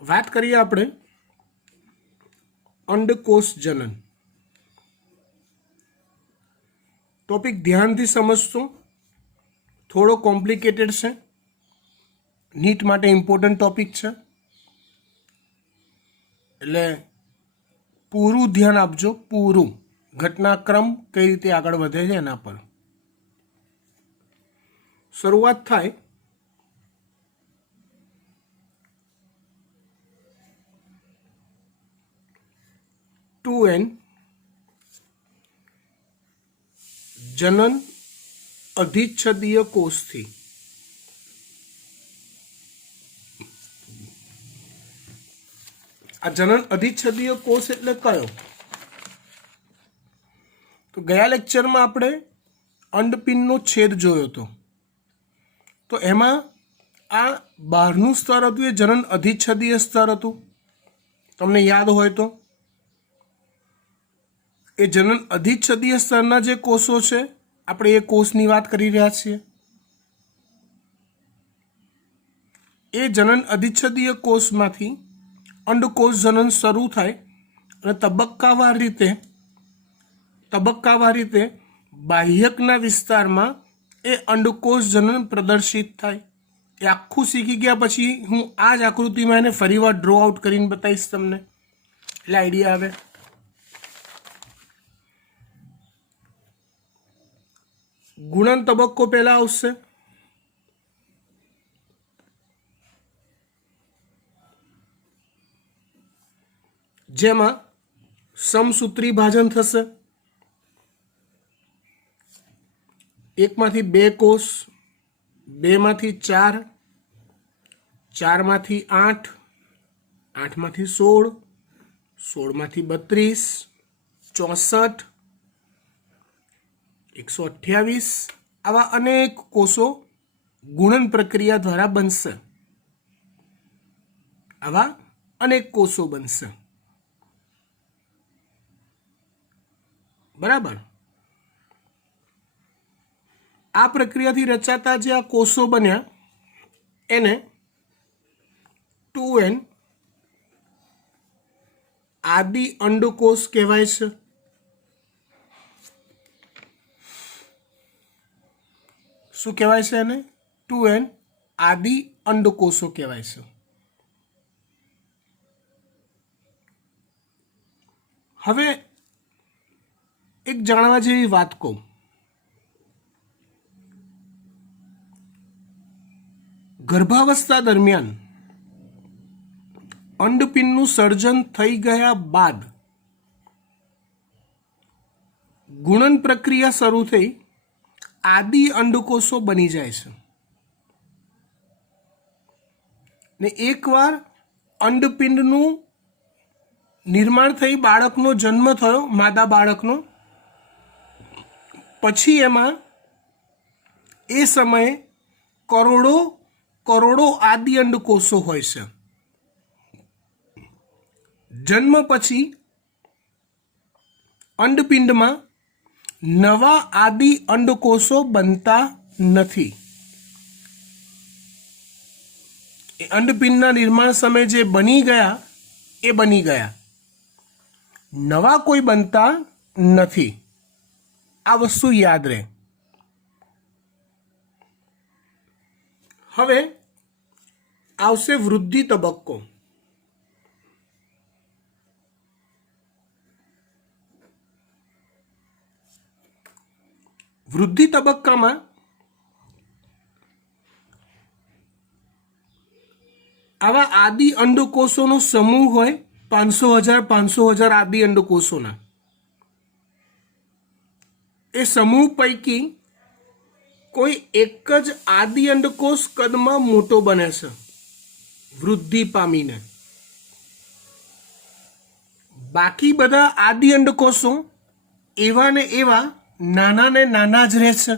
વાત કરીએ આપણે અંડકોષ જનન. ટોપિક ધ્યાનથી સમજશું, થોડો કોમ્પ્લિકેટેડ છે, નીટ માટે ઇમ્પોર્ટન્ટ ટોપિક છે, એટલે પૂરું ધ્યાન આપજો. પૂરું ઘટનાક્રમ કઈ રીતે આગળ વધે છે એના પર શરૂઆત થાય. ટુ એન જનન અધિચ્છદીય કોષથી. આ જનન અધિચ્છદીય કોષ એટલે કયો? તો ગયા લેક્ચરમાં આપણે અંડપિંડનો છેદ જોયો હતો. તો એમાં આ બહારનું સ્તર હતું એ જનન અધિચ્છદીય સ્તર હતું. તમને યાદ હોય તો એ જનન અધિચ્છદીય સ્તરના જે કોષો છે આપણે એ કોષની વાત કરી રહ્યા છીએ. એ જનન અધિચ્છદીય કોષમાંથી અંડકોષ જનન શરૂ થાય અને તબક્કાવાર રીતે બાહ્યકના વિસ્તારમાં એ અંડકોષ જનન પ્રદર્શિત થાય. એ આખું શીખી ગયા પછી હું આ જ આકૃતિમાં એને ફરીવાર ડ્રો આઉટ કરીને બતાવીશ તમને, એટલે આઈડિયા આવે. ગુણન તબક્કો પહેલા આવશે. જેમાં સમસૂત્રી ભાજન થશે. એકમાંથી બે કોષ, બેમાંથી 4, 4માંથી 8, 8માંથી 16, 16માંથી 32, 64, 128 આવા અનેક કોષો ગુણન પ્રક્રિયા દ્વારા બનશે. આવા અનેક કોષો બનશે. બરાબર. આ પ્રક્રિયાથી રચાતા જે આ કોષો બન્યા એને 2n આદિ અંડકોષ કહેવાય છે. શું કહેવાય છે એને? 2n આદિ અંડકોષો કહેવાય છે. હવે એક જાણવા જેવી વાત કહું. ગર્ભાવસ્થા દરમિયાન અંડપિંડનું સર્જન થઈ ગયા બાદ ગુણન પ્રક્રિયા શરૂ થઈ આદિ અંડકોષો બની જાય છે. ને એકવાર અંડપિંડનું નિર્માણ થઈ બાળકનો જન્મ થયો, માદા બાળકનો, પછી એમાં એ સમયે કરોડો આદિ અંડકોષો હોય છે. જન્મ પછી અંડપિંડમાં નવા આદિ અંડકોષો બનતા નથી. એ અંડપિંડના નિર્માણ સમયે જે બની ગયા એ બની ગયા, નવા કોઈ બનતા નથી. આ વસ્તુ યાદ રહે. હવે આવશે વૃદ્ધિ તબક્કો. વૃદ્ધિ તબક્કામાં આવા આદિ અંડકોષોનો સમૂહ હોય, 500,000 આદિ અંડકોષોના. એ સમૂહ પૈકી કોઈ એક જ આદિ અંડકોષ કદમાં મોટો બને છે વૃદ્ધિ પામીને. બાકી બધા આદિ અંડકોષો એવા ને એવા નાના ને નાના જ રહે છે.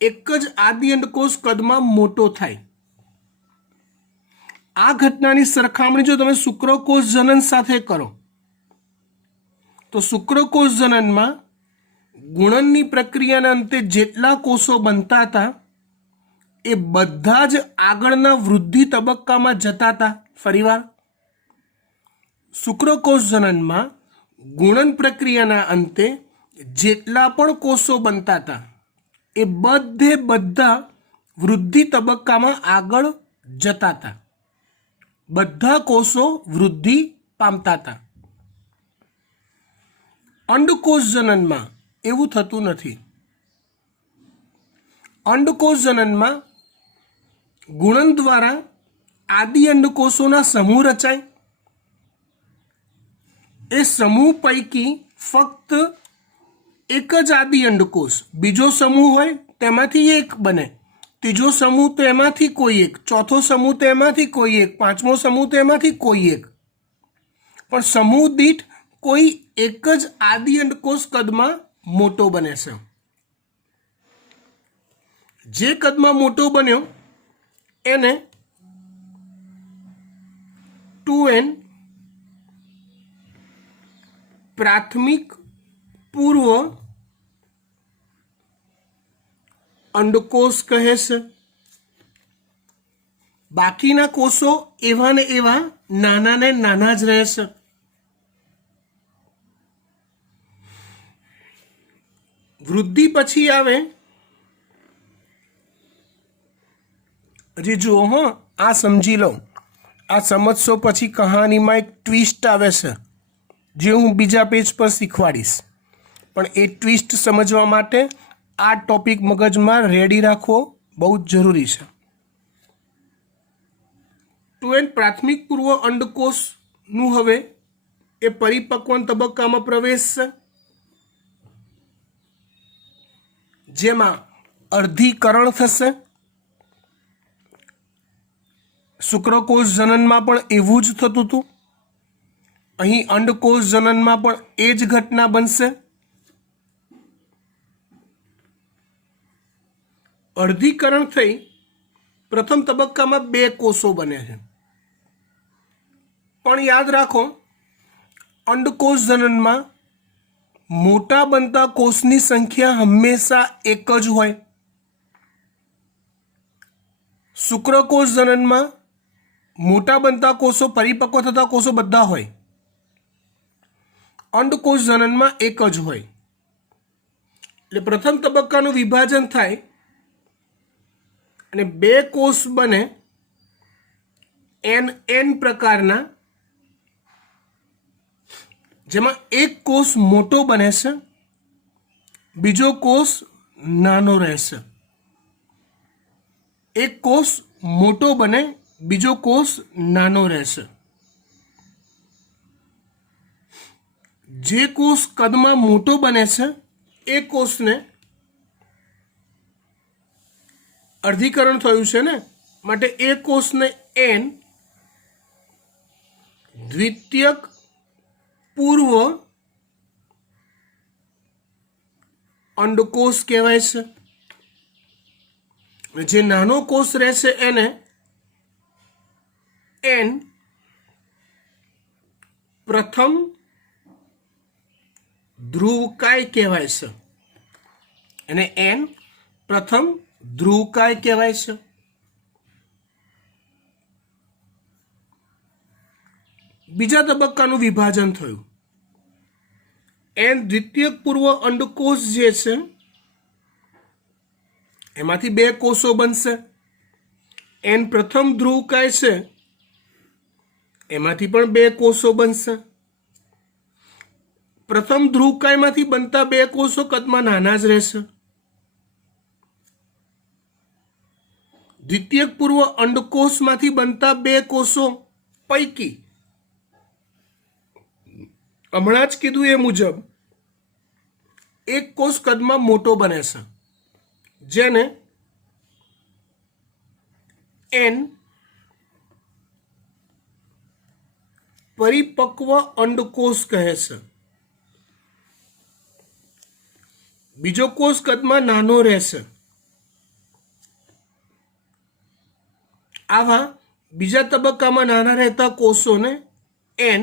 એક જ આદિ અંડકોષ કદમાં મોટો થાય. આ ઘટનાની સરખામણી જો તમે શુક્રકોષ જનન સાથે કરો તો શુક્રકોષ જનનમાં ગુણનની પ્રક્રિયાના અંતે જેટલા કોષો બનતા હતા એ બધા જ આગળના વૃદ્ધિ તબક્કામાં જતા હતા. ફરીવાર, શુક્રકોષ જનનમાં ગુણન પ્રક્રિયાના અંતે જેટલા પણ કોષો બનતા હતા એ બધા વૃદ્ધિ તબક્કામાં આગળ જતા હતા. બધા કોષો વૃદ્ધિ પામતા હતા. અંડકોષ જનનમાં એવું થતું નથી. અંડકોષ જનનમાં ગુણન દ્વારા આદિ અંડકોષોના સમૂહ રચાય. એ સમૂહ પૈકી ફક્ત એક જ આદિ અંડકોષ, બીજો સમૂહ હોય તેમાંથી એક બને, ત્રીજો સમૂહ તો એમાંથી કોઈ એક, ચોથો સમૂહ તો એમાંથી કોઈ એક, પાંચમો સમૂહ તો એમાંથી કોઈ એક, પણ સમૂહ દીઠ કોઈ એક જ આદિ અંડકોષ કદમાં મોટો બને છે. જે કદમાં મોટો બન્યો એને 2n પ્રાથમિક પૂર્વ અંડકોષ કહે છે. બાકીના કોષો એવા ને એવા નાના ને નાના જ રહે છે. વૃદ્ધિ પછી આવે, હજી જુઓ હો, આ સમજી લો, આ સમજશો પછી કહાનીમાં એક ટ્વિસ્ટ આવે છે જે હું બીજા પેજ પર શીખવાડીશ. પણ એ ટ્વિસ્ટ સમજવા માટે આ ટોપિક મગજમાં રેડી રાખવો બહુ જ જરૂરી છે. 2n પ્રાથમિક પૂર્વ અંડકોષનું હવે એ પરિપક્વન તબક્કામાં પ્રવેશ છે, જેમાં અર્ધીકરણ થશે. શુક્રકોષ જનનમાં પણ એવું જ થતું હતું. અહીં અંડકોષ જનનમાં પણ એ જ ઘટના બનશે. અર્ધીકરણ થઈ પ્રથમ તબક્કામાં 2 કોષો બને છે. પણ યાદ રાખો, અંડકોષ જનનમાં મોટા બનતા કોષની સંખ્યા હંમેશા એક જ હોય. શુક્રકોષ જનનમાં મોટા બનતા કોષો, પરિપક્વ થતા કોષો બધા હોય. અંડકોષ જનનમાં એક જ હોય. એટલે પ્રથમ તબક્કાનું વિભાજન થાય અને 2 કોષ બને n પ્રકારના, જેમાં એક કોષ મોટો બને છે, બીજો કોષ નાનો રહેશે. એક કોષ મોટો બને, બીજો કોષ નાનો રહેશે. જે કોષ કદમાં મોટો બને છે એ કોષને અર્ધીકરણ થયું છે ને, માટે એ કોષને n દ્વિતીયક પૂર્વ અંડકોષ કહેવાય છે. જે નાનો કોષ રહેશે એને n પ્રથમ ધ્રુવકાય કહેવાય છે. એને n પ્રથમ ધ્રુવકાય કહેવાય છે. બીજા તબક્કાનું વિભાજન થયું. n દ્વિતીયક પૂર્વ અંડકોષ જે છે એમાંથી 2 કોષો બનશે. n પ્રથમ ધ્રુવકાય છે એમાંથી પણ 2 કોષો બનશે. પ્રથમ ધ્રુવકાયમાંથી બનતા 2 કોષો કદમાં નાના જ રહેશે. દ્વિતીયક પૂર્વ અંડકોષમાંથી બનતા 2 કોષો પૈકી હમણાં જ કીધું એ મુજબ એક કોષ કદમાં મોટો બને છે, જેને n પરિપક્વ અંડકોષ કહે છે. બીજો કોષ કદમાં નાનો રહેશે. આવા બીજા તબક્કામાં નાના રહેતા કોષોને n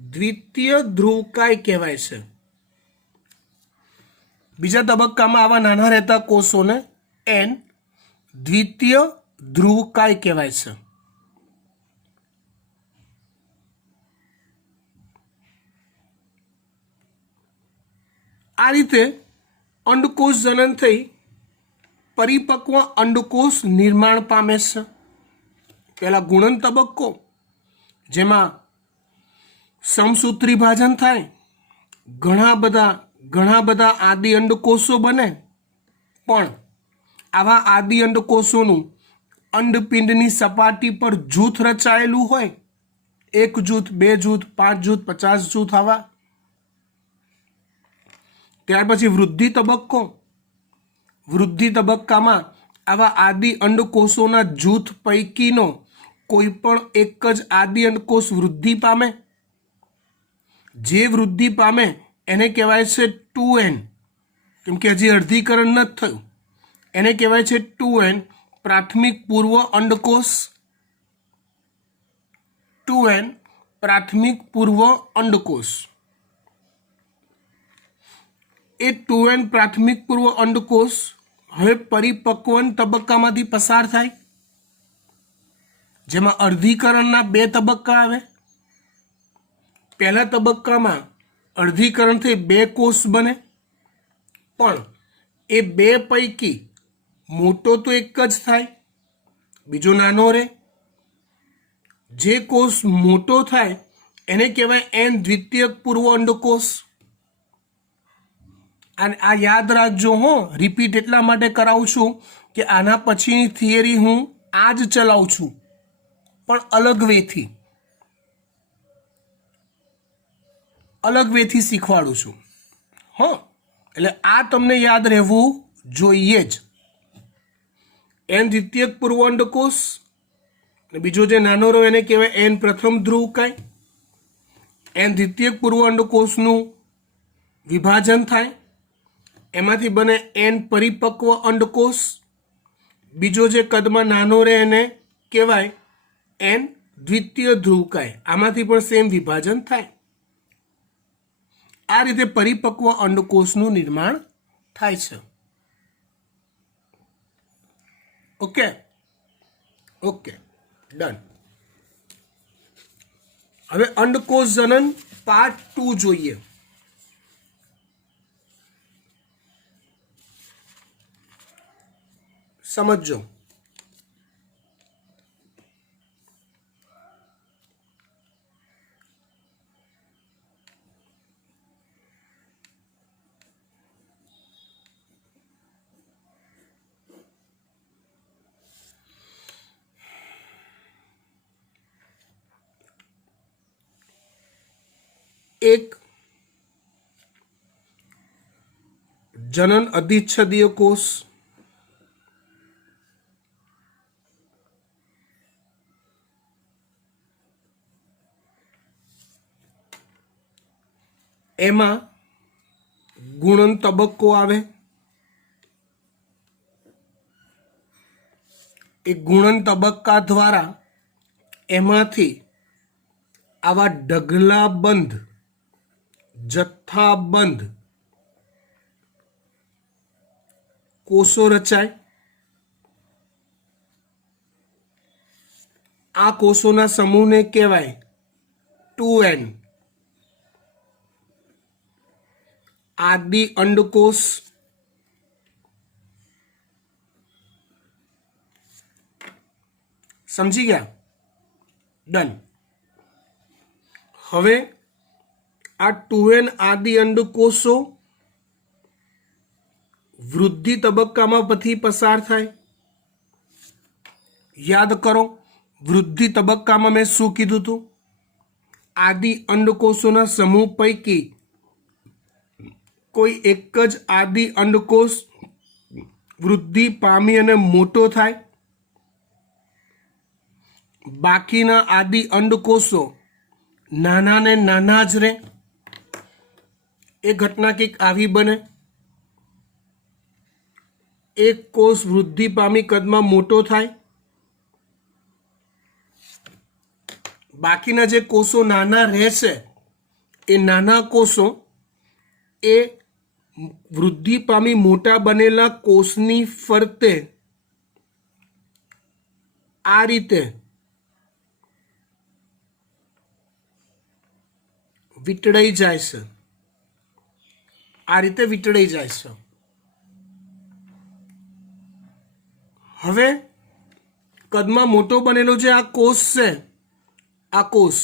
દ્વિતીય ધ્રુવકાય કહેવાય છે. બીજા તબક્કામાં આવા નાના રહેતા કોષોને એન દ્વિતીય ધ્રુવકાય કહેવાય છે. આ રીતે અંડકોષ જનન થઈ પરિપક્વ અંડકોષ નિર્માણ પામે છે. પહેલા ગુણન તબક્કો, જેમાં સમસૂત્રી ભાજન થાય, ઘણા બધા આદિ અંડકોષો બને, પણ આવા આદિ અંડકોષોનું અંડપિંડની સપાટી પર જૂથ રચાયેલું હોય, 1 જૂથ, 2 જૂથ, 5 જૂથ, 50 જૂથ આવા. ત્યાર પછી વૃદ્ધિ તબક્કો. વૃદ્ધિ તબક્કામાં આવા આદિ અંડકોષોના જૂથ પૈકીનો કોઈ પણ એક જ આદિ અંડકોષ વૃદ્ધિ પામે. જે વૃદ્ધિ પામે એને કહેવાય છે 2n, કેમ કે હજી અર્ધીકરણ નથી થયું. એને કહેવાય છે 2n પ્રાથમિક પૂર્વ અંડકોષ. 2n પ્રાથમિક પૂર્વ અંડકોષ. એ 2n પ્રાથમિક પૂર્વ અંડકોષ હવે પરિપક્વન તબક્કામાંથી પસાર થાય, જેમાં અર્ધીકરણના 2 તબક્કા આવે. પહેલા તબક્કામાં અર્ધીકરણ થઈ 2 કોષ બને, પણ એ 2 પૈકી મોટો તો એક જ થાય, બીજો નાનો રહે. જે કોષ મોટો થાય એને કહેવાય એન દ્વિતીયક પૂર્વ અંડકોષ. અને આ યાદ રાખજો હો, રિપીટ એટલા માટે કરાવું છું કે આના પછીની થિયરી હું આ જ ચલાવું છું, પણ અલગ વેથી શીખવાડું છું. હો, એટલે આ તમને યાદ રહેવું જોઈએ જ. એન દ્વિતીયક પૂર્વ અંડકોષ અને બીજો જે નાનો રહ્યો એને કહેવાય એન પ્રથમ ધ્રુવકાય. એન દ્વિતીયક પૂર્વ અંડકોષનું વિભાજન થાય, એમાંથી બને એન પરિપક્વ અંડકોષ. બીજો જે કદમાં નાનો રહે એને કહેવાય એન દ્વિતીય ધ્રુવકાય. આમાંથી પણ સેમ વિભાજન થાય. આ રીતે પરિપક્વ અંડકોષનું નિર્માણ થાય છે. Okay okay, done. હવે અંડકોષ જનન પાર્ટ 2 જોઈએ. સમજો. એક જનન અધિચ્છદીય કોષ, એમાં ગુણન તબક્કો આવે. એ ગુણન તબક્કા દ્વારા એમાંથી આવા ઢગલાબંધ, જથ્થાબંધ કોષો રચાય. આ કોષોના સમૂહને કહેવાય 2n આદિ અંડકોષ. સમજી ગયા? ડન. હવે આ 2n આદિ અંડકોષો વૃદ્ધિ તબક્કામાં પછી પસાર થાય. યાદ કરો, વૃદ્ધિ તબક્કામાં મેં શું કીધું હતું? આદિ અંડકોષોના સમૂહ પૈકી કોઈ એક જ આદિ અંડકોષ વૃદ્ધિ પામી અને મોટો થાય. બાકીના આદિ અંડકોષો નાના ને નાના જ રહે. એ ઘટના કંઈક આવી બને. એક કોષ વૃદ્ધિ પામી કદમાં મોટો થાય, બાકીના જે કોષો નાના રહેશે એ નાના કોષો એ વૃદ્ધિ પામી મોટા બનેલા કોષની ફરતે આ રીતે વીંટળાઈ જાય છે, આ રીતે વીંટળાઈ જાય છે. હવે કદમાં મોટો બનેલો જે આ કોષ છે, આ કોષ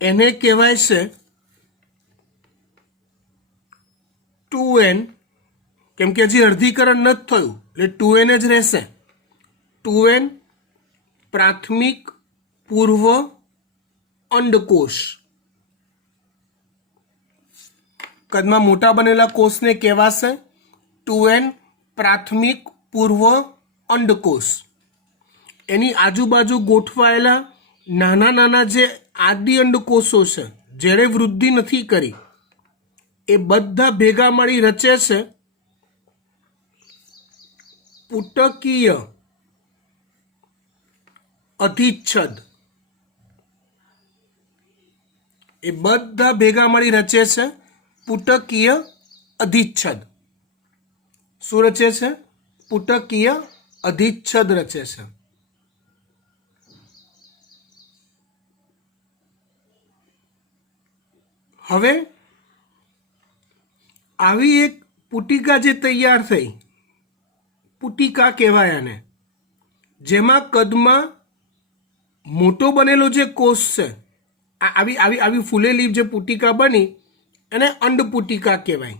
એને કહેવાય છે 2n, કેમ કે હજી અર્ધીકરણ નથી થયું એટલે 2n જ રહેશે. 2n પ્રાથમિક પૂર્વ અંડકોષ. કદમાં મોટા બનેલા કોષને કહેવાશે 2n પ્રાથમિક પૂર્વ અંડકોષ. એની આજુબાજુ ગોઠવાયેલા નાના નાના જે આદિ અંડકોષો છે, જેણે વૃદ્ધિ નથી કરી, એ બધા ભેગા મળી રચે છે પુટકીય અધિચ્છદ. એ બધા ભેગા મળી રચે છે પુટકીય અધિચ્છદ. શું રચે છે? પુટકીય અધિચ્છદ રચે છે. હવે આવી એક પુટિકા જે તૈયાર થઈ, પુટિકા કહેવાય આને, જેમાં કદમાં મોટો બનેલો જે કોષ છે, આવી આવી આવી ફૂલેલી જે પુટિકા બની એને અંડપુટિકા કહેવાય.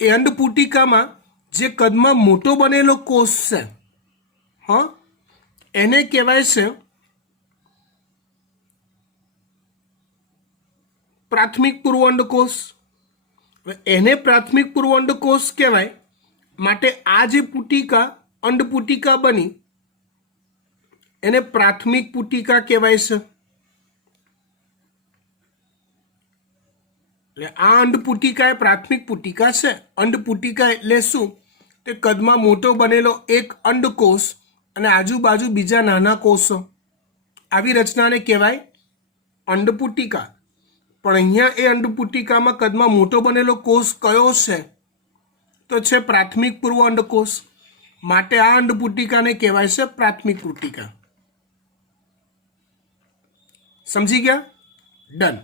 એ અંડપુટિકામાં જે કદમાં મોટો બનેલો કોષ છે, હા, એને કહેવાય છે પ્રાથમિક પૂર્વ અંડકોષ. એને પ્રાથમિક પૂર્વ અંડકોષ કહેવાય માટે આ જે પુટિકા અંડપુટિકા બની એને પ્રાથમિક પુટિકા કહેવાય છે. એટલે આ અંડપુટિકા એ પ્રાથમિક પુટિકા છે. અંડપુટિકા એટલે શું? તે કદમાં મોટો બનેલો એક અંડકોષ અને આજુબાજુ બીજા નાના કોષો, આવી રચનાને કહેવાય અંડપુટિકા. પણ અહીંયા એ અંડપુટિકામાં કદમાં મોટો બનેલો કોષ કયો છે? તો છે પ્રાથમિક પૂર્વ અંડકોષ. માટે આ અંડપુટિકાને કહેવાય છે પ્રાથમિક પુટિકા. સમજી ગયા? ડન.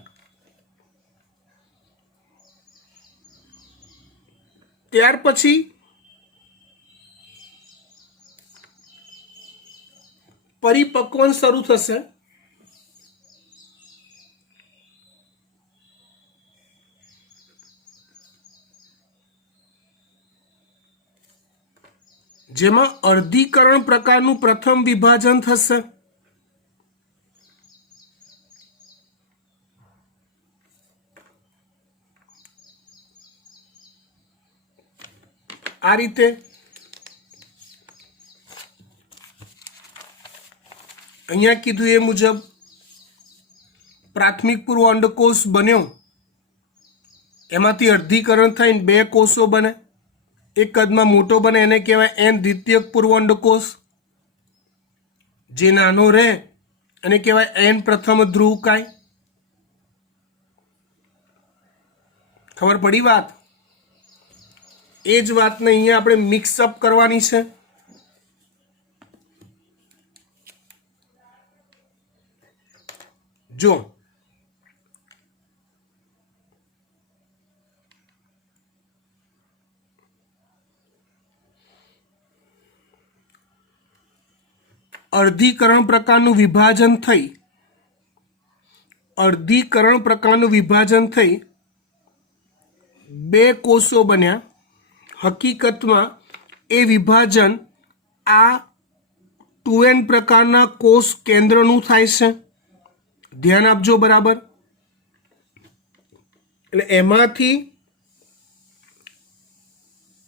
ત્યાર પછી પરિપક્વન શરૂ થશે. જેમાં અર્ધીકરણ પ્રકારનું પ્રથમ વિભાજન થશે. આ રીતે અહીંયા કીધું એ મુજબ પ્રાથમિક પૂર્વ અંડકોષ બન્યો, એમાંથી અર્ધીકરણ થઈને બે કોષો બને. એક કદમાં મોટો બને એને કહેવાય એન દ્વિતીયક પૂર્વ અંડકોષ. જે નાનો રહે એને કહેવાય એન પ્રથમ ધ્રુવકાય. ખબર પડી વાત? એ જ વાતને અહીંયા આપણે મિક્સઅપ કરવાની છે. જો અર્ધીકરણ પ્રકારનું વિભાજન થઈ, અર્ધીકરણ પ્રકારનું વિભાજન થઈ બે કોષો બન્યા. હકીકતમાં એ વિભાજન આ 2n પ્રકારના કોષ કેન્દ્રનું થાય છે. ધ્યાન આપજો બરાબર. એટલે એમાંથી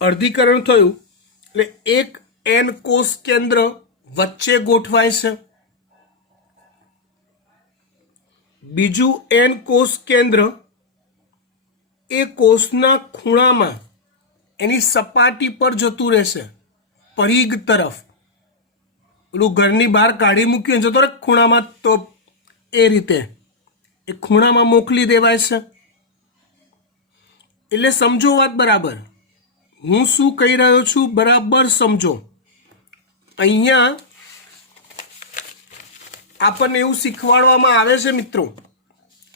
અર્ધીકરણ થયું એટલે એક n કોષ કેન્દ્ર વચ્ચે ગોઠવાય છે. બીજું n કોષ કેન્દ્ર એ કોષના ખૂણામાં એની સપાટી પર જતું રહેશે, પરિઘ તરફ. પેલું ઘરની બહાર કાઢી મૂક્યું જતો રહે ખૂણામાં, તો એ રીતે એ ખૂણામાં મોકલી દેવાય છે. એટલે સમજો વાત બરાબર. હું શું કહી રહ્યો છું બરાબર સમજો. અહીંયા આપણને એવું શીખવાડવામાં આવે છે મિત્રો,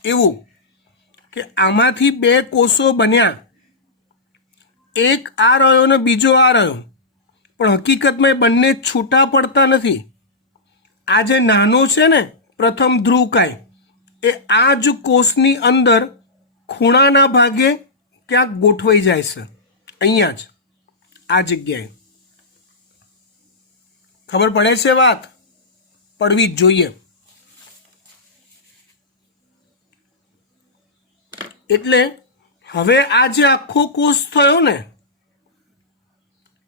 એવું કે આમાંથી બે કોષો બન્યા, એક આ રહ્યો ને બીજો આ રહ્યો, પણ હકીકતમાં એ બંને છૂટા પડતા નથી. આ જે નાનો છે ને પ્રથમ ધ્રુવકાય, એ આ જ કોષની અંદર ખૂણાના ભાગે ક્યાંક ગોઠવાઈ જાય છે, અહીંયા જ આ જગ્યાએ. ખબર પડે છે વાત? પડવી જ જોઈએ. એટલે હવે આ જે આખો કોષ થયો ને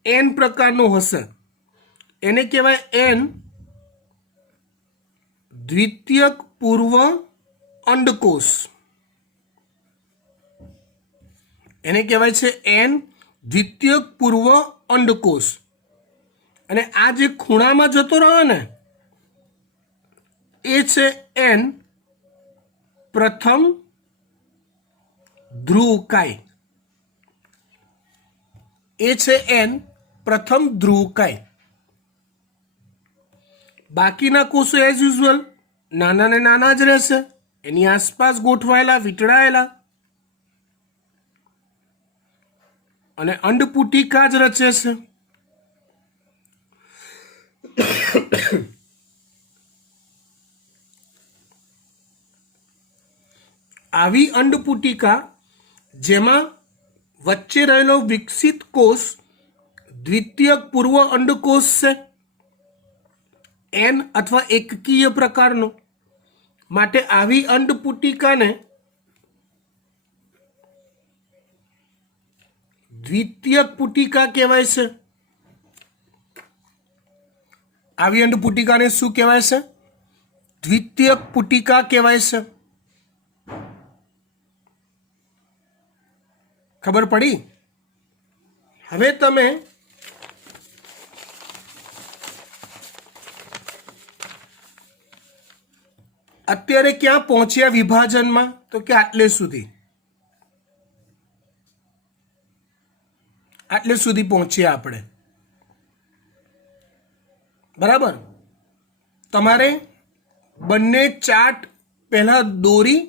એન પ્રકારનો હશે, એને કહેવાય એન દ્વિતીયક પૂર્વ અંડકોષ. એને કહેવાય છે એન દ્વિતીયક પૂર્વ અંડકોષ. અને આ જે ખૂણામાં જતો રહ્યો ને એ છે એન પ્રથમ ધ્રુવકાય. એ છે એન પ્રથમ ધ્રુવકાય. બાકીના કોષો એઝ યુઝ્યુઅલ નાના ને નાના જ રહેશે, એની આસપાસ ગોઠવાયેલા, વીંટળાયેલા, અને અંડપુટિકા જ રચે છે. આવી અંડપુટિકા જેમાં વચ્ચે રહેલો વિકસિત કોષ દ્વિતીયક પૂર્વ અંડકોષ છે, એન અથવા એકકીય પ્રકારનો. માટે આવી અંડપુટિકાને દ્વિતીયક પુટિકા કહેવાય છે. આવી અંડપુટિકાને શું કહેવાય છે? દ્વિતીયક પુટિકા કહેવાય છે. ખબર પડી? હવે તમે અત્યારે ક્યાં પહોંચ્યા વિભાજનમાં? તો કે આટલે સુધી, આટલે સુધી પહોંચ્યા આપણે. બરાબર? તમારે બંને ચાર્ટ પહેલા દોરી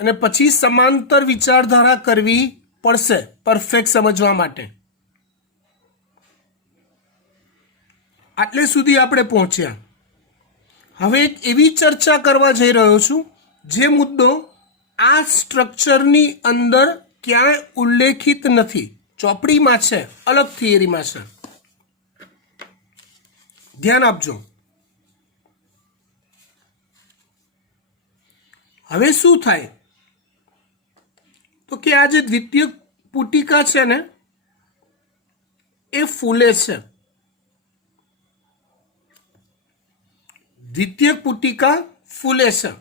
અને પછી સમાંતર વિચારધારા કરવી પડશે પરફેક્ટ સમજવા માટે. આટલે સુધી આપણે પહોંચ્યા. હવે એક એવી ચર્ચા કરવા જઈ રહ્યો છું જે મુદ્દો આ સ્ટ્રક્ચરની અંદર ક્યાંય ઉલ્લેખિત નથી, ચોપડીમાં છે, અલગ થિયરીમાં છે. ધ્યાન આપજો. હવે શું થાય તો કે આ જે દ્વિતીયક પુટિકા છે ને એ ફૂલે છે. દ્વિતીયક પુટિકા ફૂલે છે.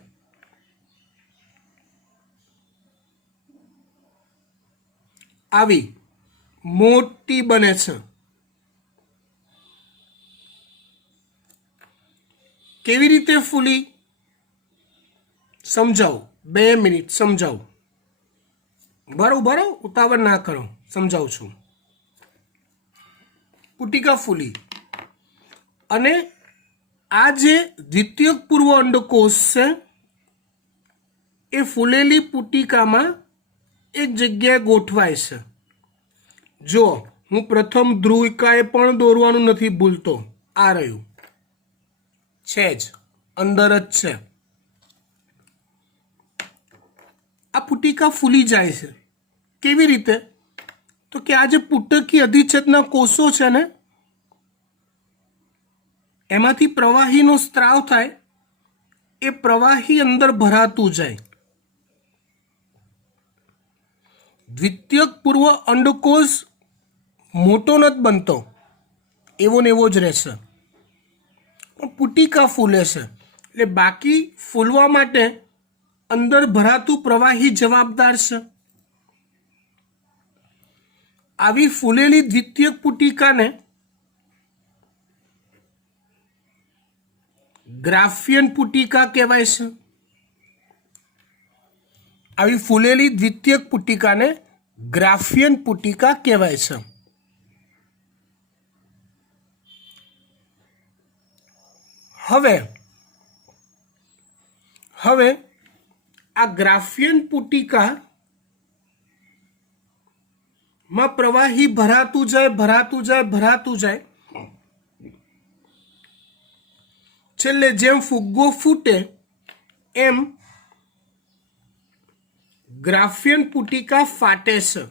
આવી મોટી બને છે. કેવી રીતે ફૂલી? સમજાવું, 2 મિનિટ સમજાવું. બરોબર, ઉતાવળ ના કરો, સમજાવું છું. પુટિકા ફૂલી અને આ જે દ્વિતીયક પૂર્વ અંડકોષ છે એ ફૂલેલી પુટિકામાં એક જગ્યાએ ગોઠવાય છે. જો હું પ્રથમ ધ્રુવિકાએ પણ દોરવાનું નથી ભૂલતો, આ રહ્યું છે જ, અંદર જ છે. આ પુટિકા ફૂલી જાય છે. કેવી રીતે? તો કે આ જે પુટકી અધિચ્છેદના કોષો છે ને એમાંથી પ્રવાહીનો સ્ત્રાવ થાય, એ પ્રવાહી અંદર ભરાતું જાય. દ્વિતીયક પૂર્વ અંડકોષ મોટો નથી બનતો, એવો ને એવો જ રહેશે, પણ પુટિકા ફૂલે છે. એટલે બાકી ફૂલવા માટે અંદર ભરાતું પ્રવાહી જવાબદાર છે. આવી ફૂલેલી દ્વિતીયક પુટિકાને ગ્રાફિયન પુટિકા કહેવાય છે. આવી ફૂલેલી દ્વિતીયક પુટિકાને ગ્રાફિયન પુટિકા કહેવાય છે. હવે આ ગ્રાફિયન પુટિકા માં પ્રવાહી ભરાતું જાય છેલ્લે જેમ ફુગ્ગો ફૂટે એમ ગ્રાફિયન પુટિકા ફાટે છે.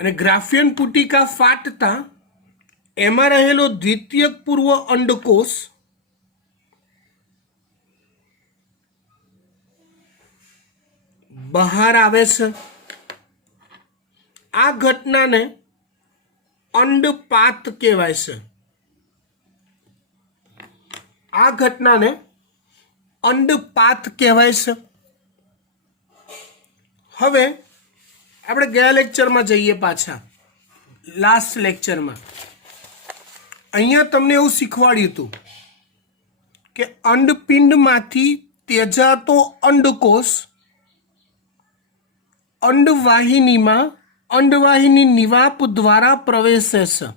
અને ગ્રાફિયન પુટિકા ફાટતા એમાં રહેલો દ્વિતીયક પૂર્વ અંડકોષ બહાર આવે છે. આ ઘટનાને અંડપાત કહેવાય છે. હવે આપણે ગયા લેક્ચરમાં જઈએ પાછા, લાસ્ટ લેક્ચરમાં. અહીંયા તમને એવું શીખવાડ્યું હતું કે અંડપિંડમાંથી ત્યજાતો અંડકોષ અંડવાહિની નિવાપ દ્વારા પ્રવેશે છે.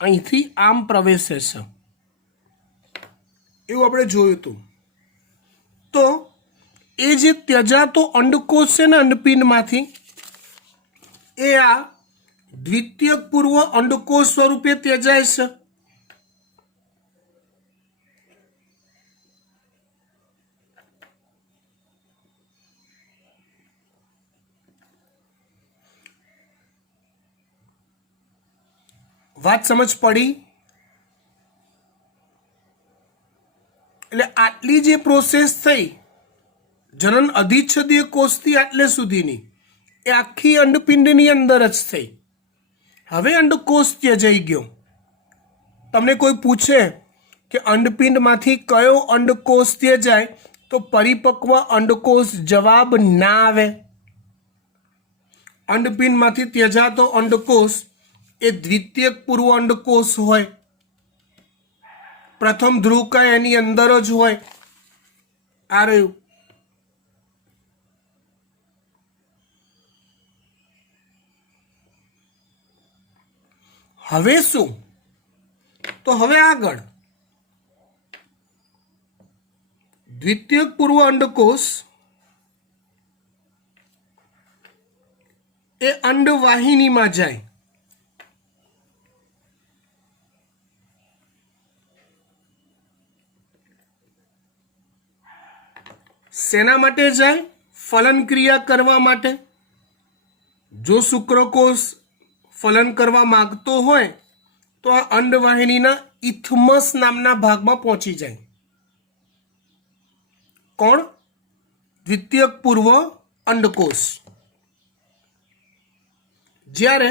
અહીંથી આમ પ્રવેશે છે એવું આપણે જોયું હતું. તો એ જે ત્યજાતો અંડકોષ છે ને અંડપિંડમાંથી, એ આ દ્વિતીયક પૂર્વ અંડકોષ સ્વરૂપે ત્યજાય છે. વાત સમજ પડી? એટલે આટલી જે પ્રોસેસ થઈ જનન અધિચ્છદીય કોષથી આટલે સુધીની, એ આખી અંડપિંડની અંદર જ થઈ. હવે અંડકોષ ત્યજાઈ ગયો. તમને કોઈ પૂછે કે અંડપિંડમાંથી કયો અંડકોષ ત્યજાય, તો પરિપક્વ અંડકોષ જવાબ ના આવે. અંડપિંડમાંથી ત્યજાતો અંડકોષ એ દ્વિતીયક પૂર્વ અંડકોષ હોય. પ્રથમ ધ્રુવકા એની અંદર જ હોય. આ રહ્યું. હવે શું? તો હવે આગળ દ્વિતીયક પૂર્વ અંડકોષ એ અંડવાહિનીમાં જાય. શેના માટે જાય? ફલન ક્રિયા કરવા માટે. જો શુક્રકોષ ફલન કરવા માંગતો હોય તો આ અંડવાહિનીના ઇથમસ નામના ભાગમાં પહોંચી જાય. કોણ? દ્વિતીયક પૂર્વ અંડકોષ. જ્યારે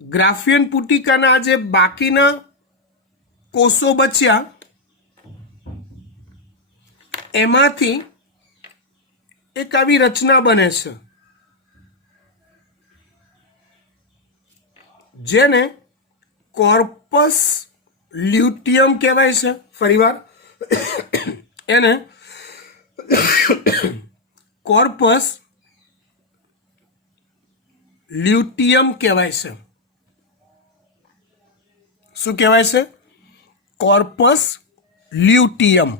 ગ્રાફિયન પુટિકાના જે બાકીના કોષો બચ્યા એમાંથી એક આવી રચના બને છે જેને કોર્પસ લ્યુટિયમ કહેવાય છે. ફરીવાર એને કોર્પસ લ્યુટિયમ કહેવાય છે. શું કહેવાય છે? Corpus luteum.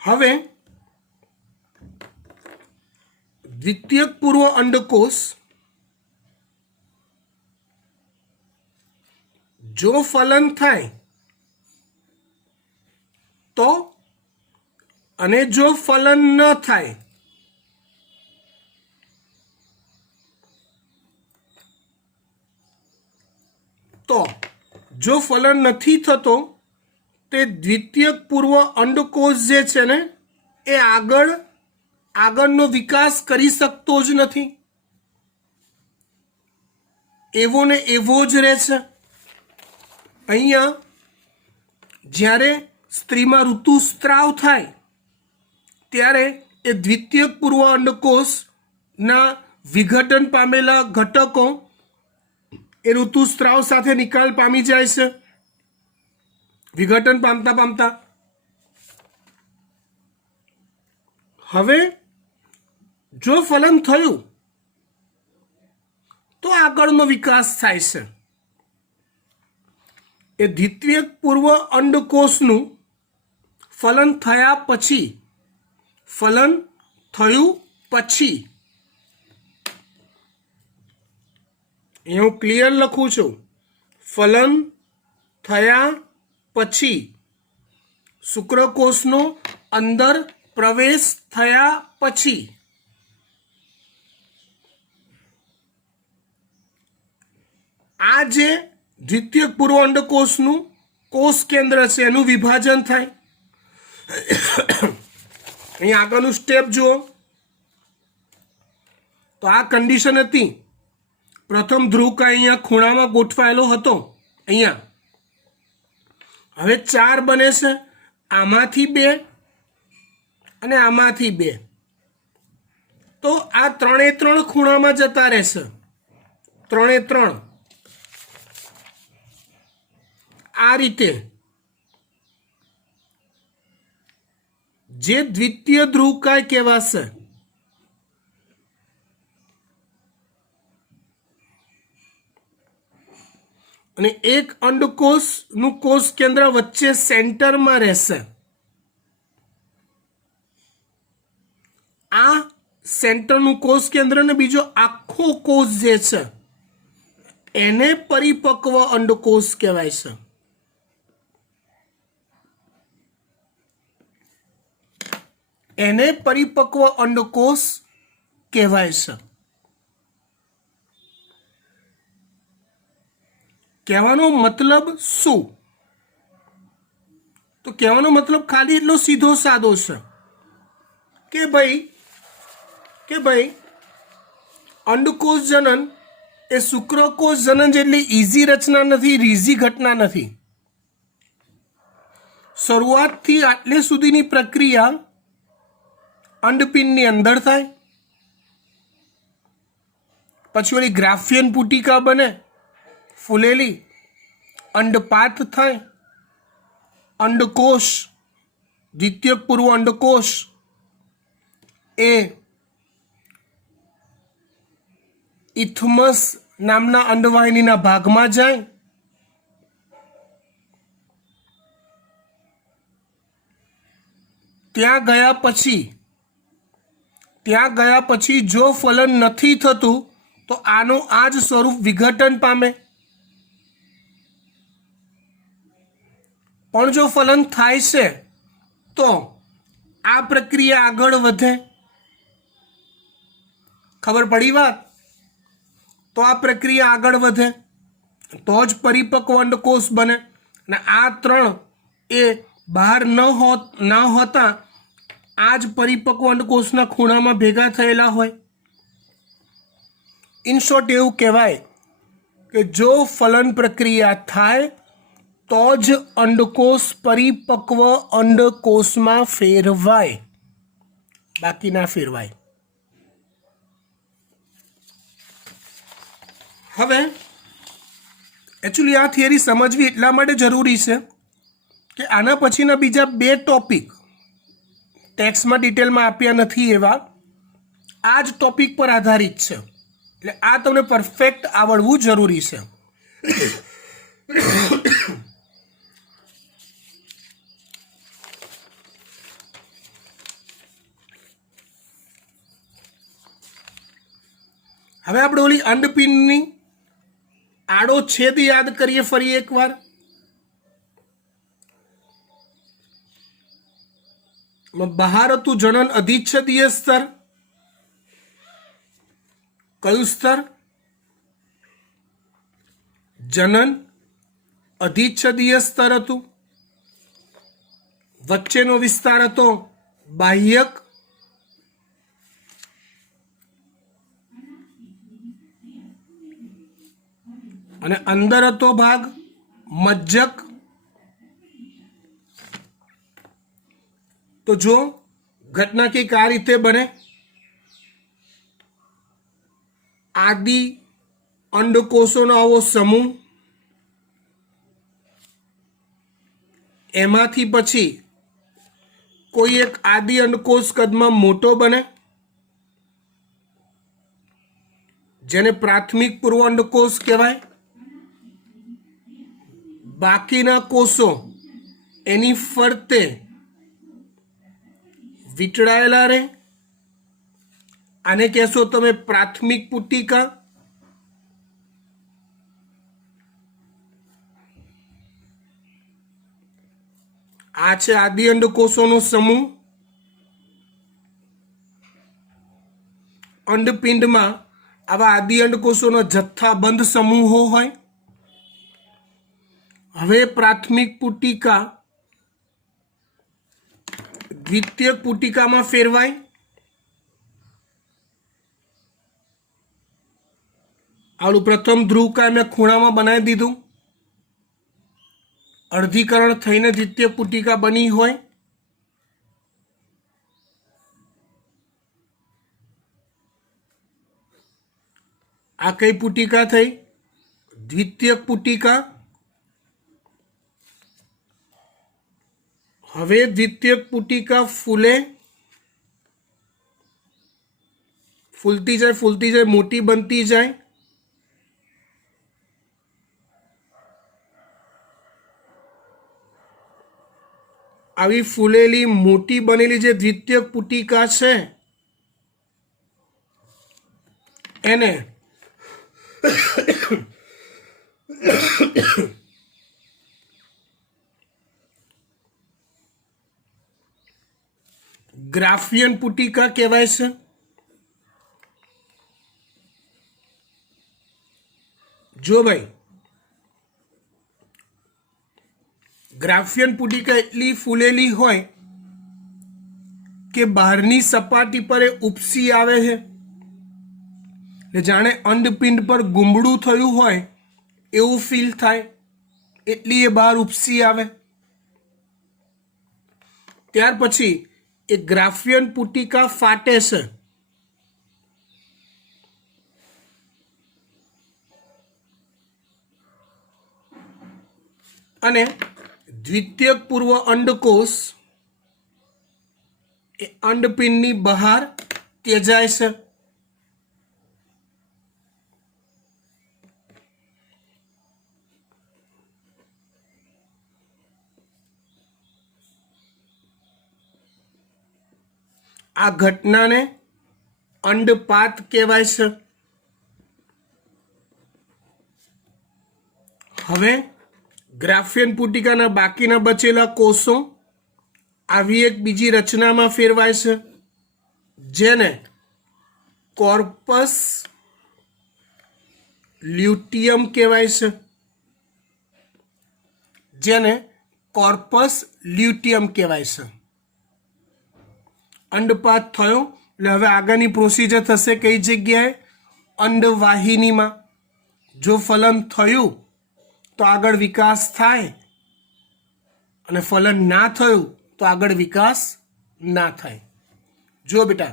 હવે દ્વિતીયક પૂર્વ અંડકોષ જો ફલન થાય તો, અને જો ફલન ન થાય તો, જો ફલન નથી થતો તે દ્વિતીયક પૂર્વ અંડકોષ જે છે ને એ આગળનો વિકાસ કરી શકતો જ નથી. એવો ને એવો જ રહે છે. અહીંયા જ્યારે સ્ત્રીમાં ઋતુસ્ત્રાવ થાય ત્યારે એ દ્વિતીયક પૂર્વ અંડકોષના વિઘટન પામેલા ઘટકો એ ઋતુસ્ત્રાવ સાથે નિકાલ પામી જાય છે, વિઘટન પામતા પામતા. હવે જો ફલન થયું તો આગળનો વિકાસ થાય છે. એ દ્વિતીયક પૂર્વ અંડકોષનું ફલન થયા પછી, ફલન થયું પછી, અહીંયા હું ક્લિયર લખું છું, ફલન થયા પછી શુક્રકોષનો અંદર પ્રવેશ થયા પછી આ જે દ્વિતીયક પૂર્વ અંડકોષનું કોષ કેન્દ્ર છે એનું વિભાજન થાય. અહીં આગળનું સ્ટેપ જુઓ તો આ કન્ડિશન હતી. પ્રથમ ધ્રુવકા અહીંયા ખૂણામાં ગોઠવાયેલો હતો અહીંયા. હવે 4 બને છે, આમાંથી 2 અને આમાંથી 2, તો આ 3 ખૂણામાં જતા રહેશે. 3 આ રીતે જે દ્વિતીય ધ્રુવકાય કહેવાશે. અને એક અંડકોષનું કોષ કેન્દ્ર વચ્ચે સેન્ટરમાં રહેશે. આ સેન્ટરનું કોષ કેન્દ્ર ને બીજો આખો કોષ જે છે એને પરિપક્વ અંડકોષ કહેવાય છે. એને પરિપક્વ અંડકોષ કહેવાય છે. કહેવાનો મતલબ શું? તો કહેવાનો મતલબ ખાલી એટલો સીધો સાદો છે કે ભાઈ અંડકોષ જનન એ શુક્રકોષ જનન જેટલી ઇઝી રચના નથી, રીઝી ઘટના નથી. શરૂઆતથી આટલે સુધીની પ્રક્રિયા અંડપિંડની અંદર થાય, પછી ઓલી ગ્રાફિયન પુટિકા બને ફૂલેલી, અંડપાત થાય, અંડકોષ દ્વિતીયક પૂર્વ અંડકોષ એ ઇથમસ નામના અંડવાહિનીના ભાગમાં જાય. ત્યાં ગયા પછી જો ફલન નથી થતું તો આનું આ જ સ્વરૂપ વિઘટન પામે. પણ જો ફલન થાય છે તો આ પ્રક્રિયા આગળ વધે. ખબર પડી વાત? તો આ પ્રક્રિયા આગળ વધે તો જ પરિપક્વ અંડકોષ બને. અને આ 3 એ બહાર ન હોતા આ જ પરિપક્વ અંડકોષના ખૂણામાં ભેગા થયેલા હોય. ઇન શોર્ટ એવું કહેવાય કે જો ફલન પ્રક્રિયા થાય તો જ અંડકોષ પરિપક્વ અંડકોષમાં ફેરવાય, બાકી ના ફેરવાય. હવે એકચ્યુઅલી આ થિયરી સમજવી એટલા માટે જરૂરી છે કે આના પછીના બીજા 2 ટોપિક ટેક્સ્ટમાં ડિટેલમાં આપ્યા નથી, એવા આ જ ટોપિક પર આધારિત છે. એટલે આ તમને પરફેક્ટ આવડવું જરૂરી છે. હવે આપણે ઓલી અંડપિંડની આડો છેદ યાદ કરીએ ફરી એકવાર. બહાર હતું જનન અધિચ્છદીય સ્તર. કયું સ્તર? જનન અધિચ્છદીય સ્તર હતું. વચ્ચેનો વિસ્તાર હતો બાહ્યક. અને અંદર હતો ભાગ મજ્જક. तो जो घटना की आ रीते बने, आदि अंडकोशोनो आवो समूह, एमांथी पछी कोई एक आदि अंडकोश कदमां मोटो बने जेने प्राथमिक पूर्व अंडकोश कहेवाय। बाकीना कोषो एनी फरते वींटळायेला रहे, आने कहेशो तमे प्राथमिक पुटिका। आ छे आदि अंडकोशोनो समूह। अंडपिंडमां आवा आदि अंडकोशोनो जथ्थाबंध समूहो होय। हवे प्राथमिक पुटिका द्वितीयक पुटिकामां फेरवाय। आवडું प्रथम ध्रुव काय मैं खूणामां बनावी दीधुं। अर्धीकरण थईने द्वितीय पुटिका बनी होय। आ कई पुटिका थई? द्वितीयक पुटिका। हवे द्वितीयक पुटिका फूले, फूलती जाए मोटी बनती जाए। આવી ફૂલેલી મોટી બનેલી જે દ્વિતીયક પુટિકા છે એને ગ્રાફિયન પુટિકા કહેવાય છે। જો ભાઈ ग्राफियन पुटिका एटली फूलेली होय के बहारनी सपाटी पर उपसी आवे है, जाने अंडपिंड पर गुमड़ू थयुं होय एवुं फील थाय, एटली ए बहार उपसी आवे। त्यार पछी ए ग्राफियन पुटिका फाटे छे। अने द्वितीयक पूर्व अंडकोश ए अंडपिंडनी बहार त्यजाय छे। आ घटना ने अंडपात कहेवाय छे। हवे ग्राफियन पुटिकाना बाकीना बचेला कोषो आवी एक बीजी रचनामां फेरवाय छे जेने कॉर्पस ल्यूटियम कहेवाय छे। जेने कॉर्पस ल्यूटियम कहेवाय छे। अंडपात थयो એટલે હવે આગળની પ્રોસિજર થશે કઈ જગ્યાએ? અંડવાહિનીમાં। જો ફલન થયું तो आगळ विकास थाय अने फलन ना थयुं तो आगळ विकास ना थाय। जो बेटा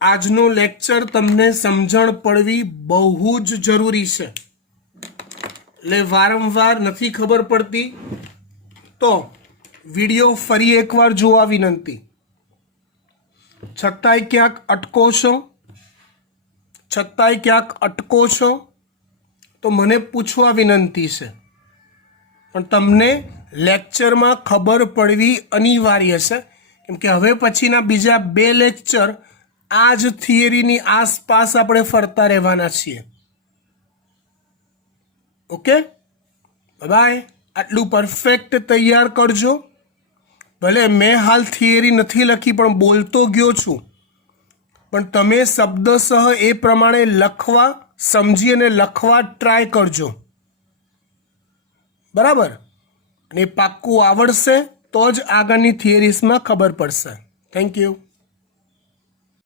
आजनो लेक्चर तमने समझण पड़वी बहु ज जरूरी छे, એટલે वारंवार नहीं खबर पड़ती तो विडियो फरी एक बार जोवा विनंती। छतांय क्यांक अटको छो तो मने पूछवा विनंती है, पण तमने लेक्चर में खबर पड़वी अनिवार्य है केम के हवे पछीना बीजा 2 लेक्चर आज थियरी नी आसपास आपणे फरता रहेवाना छीए। Okay, bye. आटलू परफेक्ट तैयार करजो। भले मैं हाल थियरी नहीं लखी पण बोलतो गयो छूं, पण तमे शब्दशः ए प्रमाणे लखवा समझी अने लखवा ट्राय करजो, बराबर। अने पाक्कू आवड़शे तो ज आगळनी थियरीज में खबर पड़शे। Thank you.